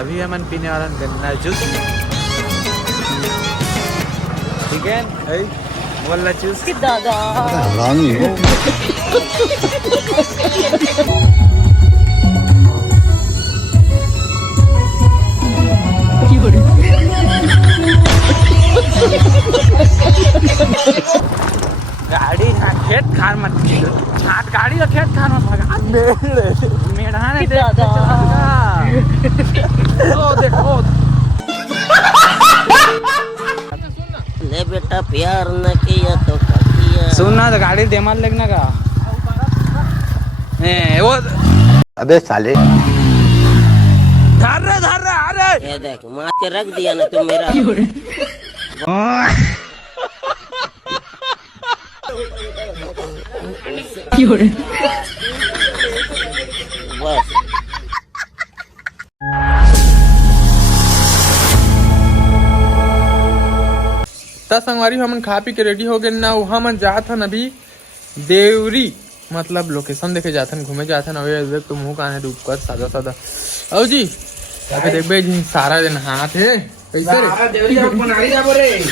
अभी हमन पीने वाला गन्ना जूस। ठीक है वाला जूस दादा हरामी हो। गाड़ी खेत खार मत छाट गाड़ी का खेत खार मत भगा मेढ़ा ने दादा ले बेटा प्यार न किया तो किया। सुनना तो गाड़ी दे मार लगना का वो अबे साले धर रहे अरे ये देख मार के रख दिया ना तुम मेरा। बस संगवारी हमन खा पी के रेडी हो गए ना। वहाँ मन जात हन अभी देवरी मतलब लोकेशन देखे जाथन घूमे जाथन। अबे तो मुँह काने डूब कर सादा सादा औ जी अबे देखबे जी सारा दिन हाथ है कैसे रे देवरी जा पनारी जाबो रे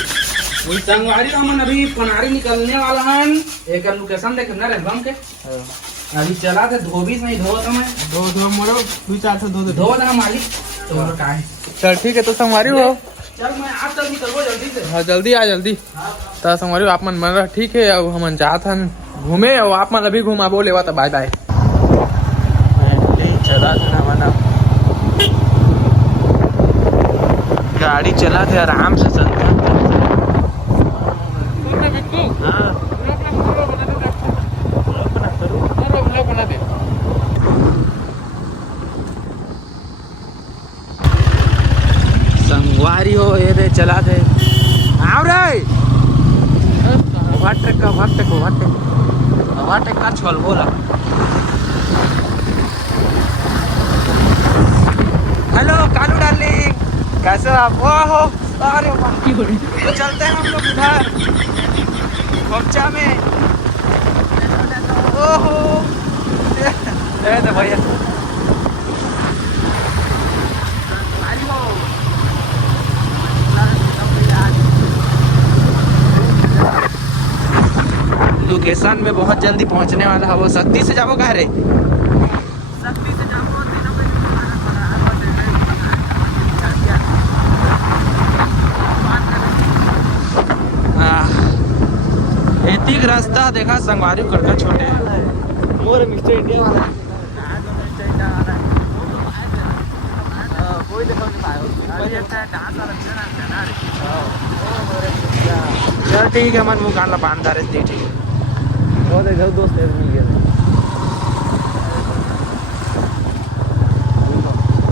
वही संगवारी हमन अभी पनारी निकलने वाला हन। एक लोकेशन देख ना रे बम के अभी चला थे धोबी से नहीं धोत मैं दो मोरो दो चार दो धो ना मालिक तो का है। चल ठीक है तो संगवारी हो चल मैं आज तक निकलबो जल्दी से। हाँ जल्दी आ जल्दी तो संगवारी आप मन मन ठीक है। अब हमन जात हन घूमे और आप मन अभी घुमा बोले तो बाय बाय। चला था ना गाड़ी चला थे आराम से चलता। संगवारी हो ये रे चला थे आओ रे वाटेक का छोल बोला। हेलो कालू डार्लिंग कैसे आप? हो अरे वाह तो चलते हैं हम लोग उधर खोपचा में। ओहो भैया लोकेशन में बहुत जल्दी पहुंचने वाला है। वो शक्ति से जाओ कह रे शक्ति से जाओ एतिक रास्ता देखा संगवारी कड़का छोटे मोर मिस्टर इंडिया वाला कोई देखो चल ठीक है मन मुँह काला बांधा रहे ठीक है। वो देख दोस्त मिल गया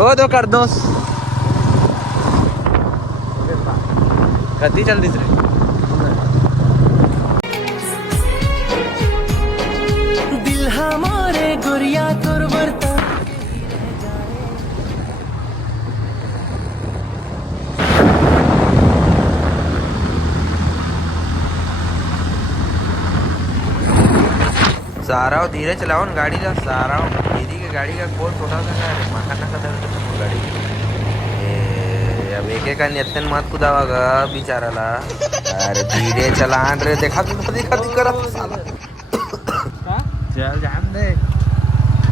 ओ दो कर दोस्त कती चल दिस रे दिल हमारे गुरिया कुर्बरता सारा धीरे चलाओ न गाड़ी का सारा दीदी के गाड़ी का कोल छोटा सा है माखा ना का दर्द गाड़ी अब एक नियतन मत कुदावागा बेचारा ला। अरे धीरे चलान रे देखा करत साला चल जान दे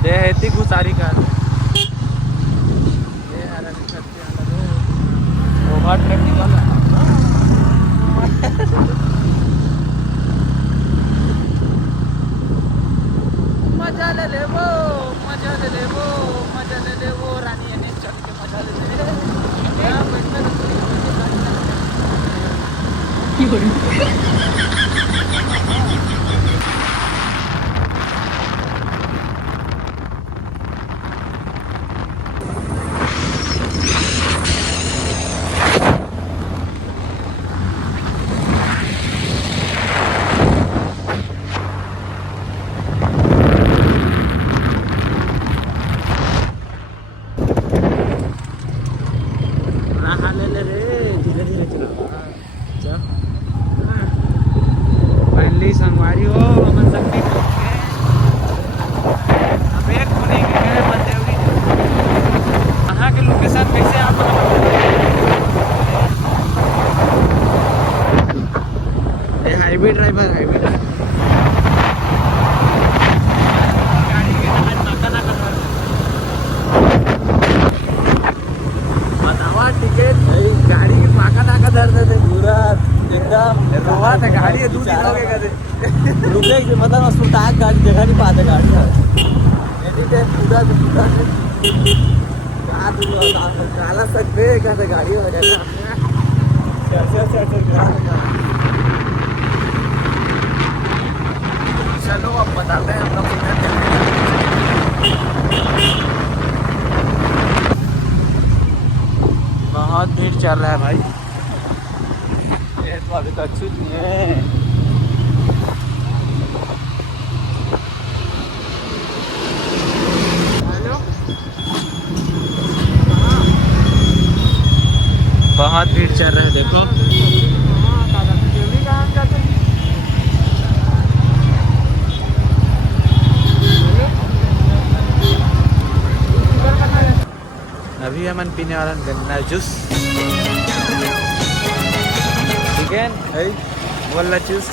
हेती गुसारी का ये हारा निकलते आला दो ओवरटेक निकाला मजा ले वो रानी ने चल के मजा ले फाइनली संगवारी हो अमन शक्ति अब एक होने के बंदेवरी वहाँ के लोकेशन कैसे गाड़ी है, 2 दिन हो गए कहते रुके मतलब अस्पताल गाड़ी जगह नहीं पाते गाड़ी पूरा काला सकते कहते गाड़ी हो जाता चलो अब बताते हैं हम लोग बहुत भीड़ चल रहा है भाई। तो अभी तो अच्छी नहीं है। बहुत भीड़ चल रहा है देखो। अभी हमन पीने वाला गन्ना जूस, चिकन है वाला जूस।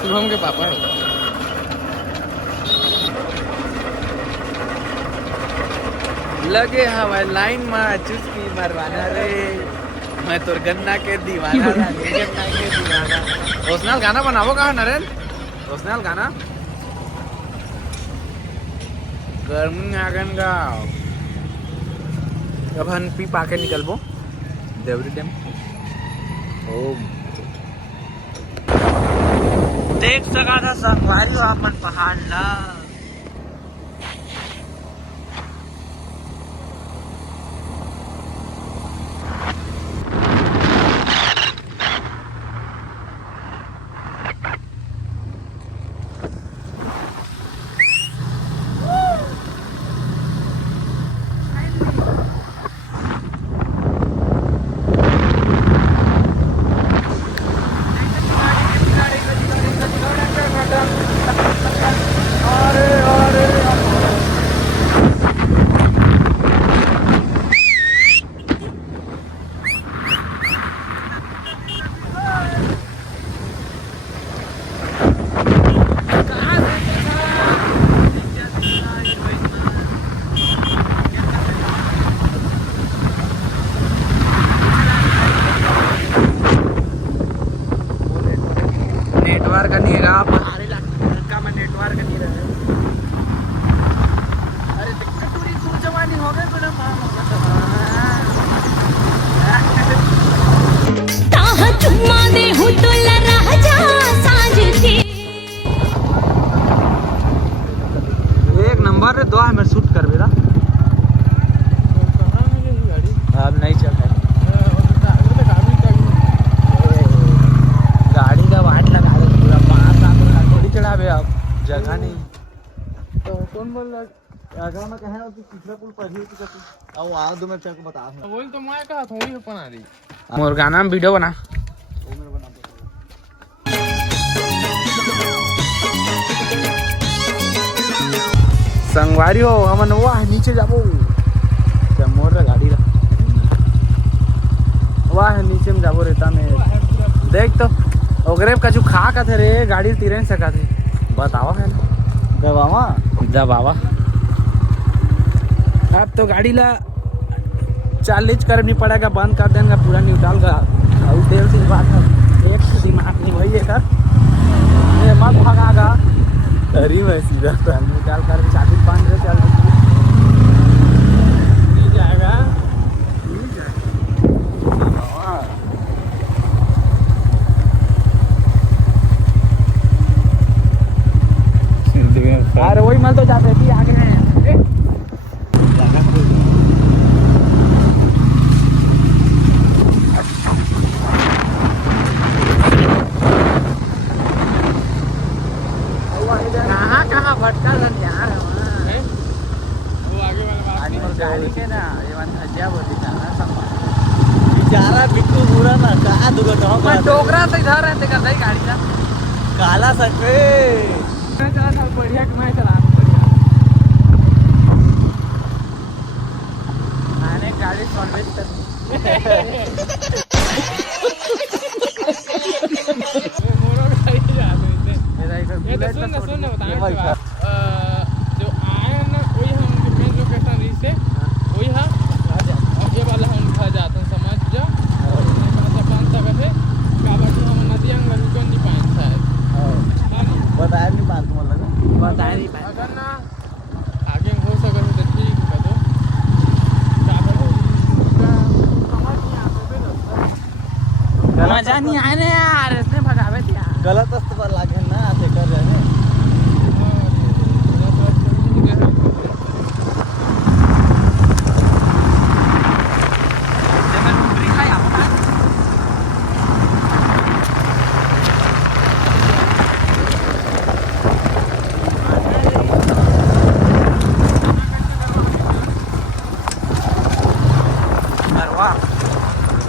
शुभम के पापा है। लगे हवा लाइन में चुस्की मरवाना रे, मैं तो गन्ना के दीवाना गन्ना के दीवाना। ओसनाल गाना बनावो कहा नरेन, ओसनाल गाना गर्मी आगन गाओ। अब हम पी पाके निकलबो देवरी डैम। ओम देख सका था संगवारी हो अपन पहाड़ ना। नेटवर्क नहीं है पहाड़ी इलाका में, नेटवर्क नहीं रहे। अरे कटोरी तू जवानी हो गए बड़ा ताहा चुम्मा दे हूँ तो लरह जा साँझ के। एक नंबर रे 2 हमें शूट कर बेरा। अब नहीं चल रहा गाड़ी का वाट लगा दे पूरा 5-7 थोड़ी चढ़ावे। अब जगह नहीं तो कौन बोल रहा? अगर मैं कहे तो तीसरा पुल पर ही तो आओ आ दो मैं चल बता दूं। बोल तो मैं कहा थोड़ी हो बना रही। मोर गाना में वीडियो बना। संगवारी हो हमन वाह नीचे जाबो मोर रे गाड़ी रा वाह नीचे में जाबो रेता में देख तो ओकरे कछु खा का थे रे गाड़ी तीरे सका थे बतावा है दबावा दबावा। अब तो गाड़ी ला चार्ज करनी पड़ेगा, बंद कर देंगे पूरा न्यूट्रल का। और देर से बात है एक दिमाग नहीं वही है सर ये मत भगागा अरे मैं सीधा न्यूट्रल कर चाबी बंद है चल जाएगा। अरे वही मल तो जाते भी आगे हैं। कहाँ भटका लग यार वो आगे वाला बात गाड़ी के ना ये मन हजिया बोली था ना बेचारा बिट्टू पूरा ना कहा दुर्घटना मैं डोगरा से इधर रहते का सही गाड़ी का काला सकते मैं चला था बढ़िया कि मैं चला मैंने गाड़ी सॉल्वेज कर मोरो गाड़ी जा रहे थे। मेरा इधर ये तो सुन ना बताएं जो आए ना कोई हम डिफेंस लोकेशन मजा नहीं आने यार, इसने भगावे थे यार। गलत रास्ते पर लागे ना आते कर रहे हैं।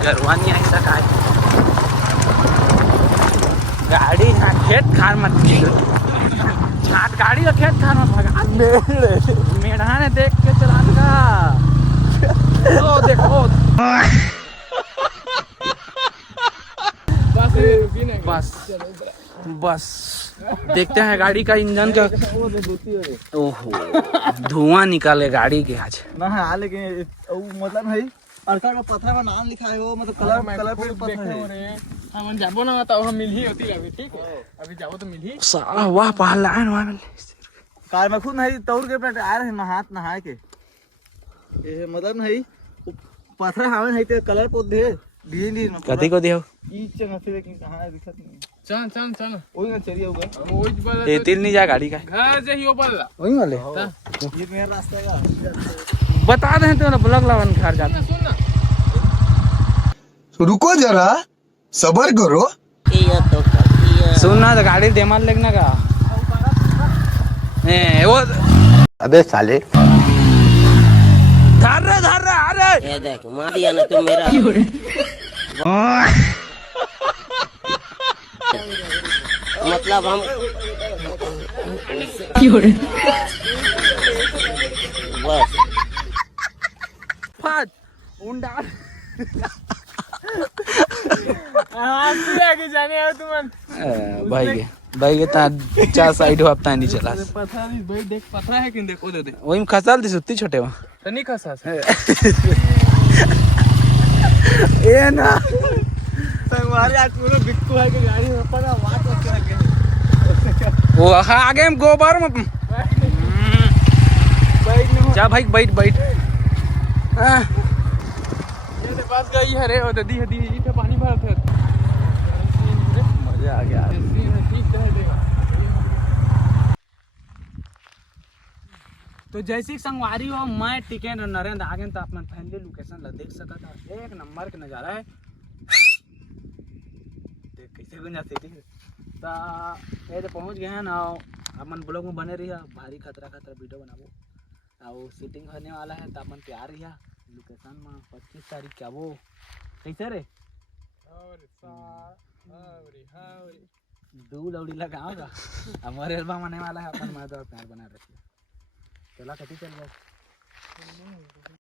गरवा नहीं ऐसा काय गाड़ी यहाँ खेत खार मत छाट गाड़ी का खेत खार मत भगा मेढ़ा ने देख के चलान का ओ देखो बस बस देखते हैं गाड़ी का इंजन का। ओहो धुआं निकाले गाड़ी के आज ना है लेकिन मतलब है अरका का पत्थर में नाम लिखा है वो मतलब कलर पे पत्थर है। हम जाबो ना तो हम मिल ही होती अभी, ठीक है अभी जाबो तो मिल ही। साला वाह पहलान वाह कार में खुद नहीं तौर के अपने आ रहे हाथ नहा के ये मतलब नहीं पत्थर हमें नहीं ते कलर पोत दे ढीली कथी को दियो ई चंगा लेकिन कहां दिखत नहीं। चल चल चल ओई में चलिए होगा ओइ वाला ये तिल नहीं जा गाड़ी का घर से ही ऊपर ला वही वाले ये मेरा रास्ता का बता दे तो ब्लॉग लावन घर जाते सुन ना रुको जरा सबर करो। सुनना तो गाड़ी देमान लगना का वो अबे साले धर रहे अरे ये देख मार दिया ना तुम मेरा मतलब हम बस फाट उंडा हां तू आगे जाने हो तुम भाई ये ता चा साइड हो अब ता नहीं चला पता नहीं भाई देख पता है कि देखो दे वही में खसाल थी सुत्ती छोटे वहाँ तो नहीं खसा ये ना हमारे आज पूरा बिक्कू है कि गाड़ी में पड़ा वाट होके लगे वो आगे हम गोबर में जा भाई बैठ ये तो पास गई है रे ओ ददी हदी इथे पानी भरत है मजा आ गया ठीक है देगा। तो जैसी संगवारी हो मैं टिके नरेंद्र आगे तो अपना फैमिली लोकेशन ला देख सकता था एक नंबर का नजारा है देख कैसे बन जाते ठीक है तो ये तो पहुंच गए हैं ना अपन ब्लॉग में बने रहिए भारी खतरा वीडियो बनाबो और शूटिंग होने वाला है तो अपन तैयार रहिए लोकेशन में 25 तारीख क्या वो कैसे रे दू लौड़ी लगाओगा हमारे एल्बम आने वाला है अपन मैं तो प्यार बना रखिए चला कभी चल जाए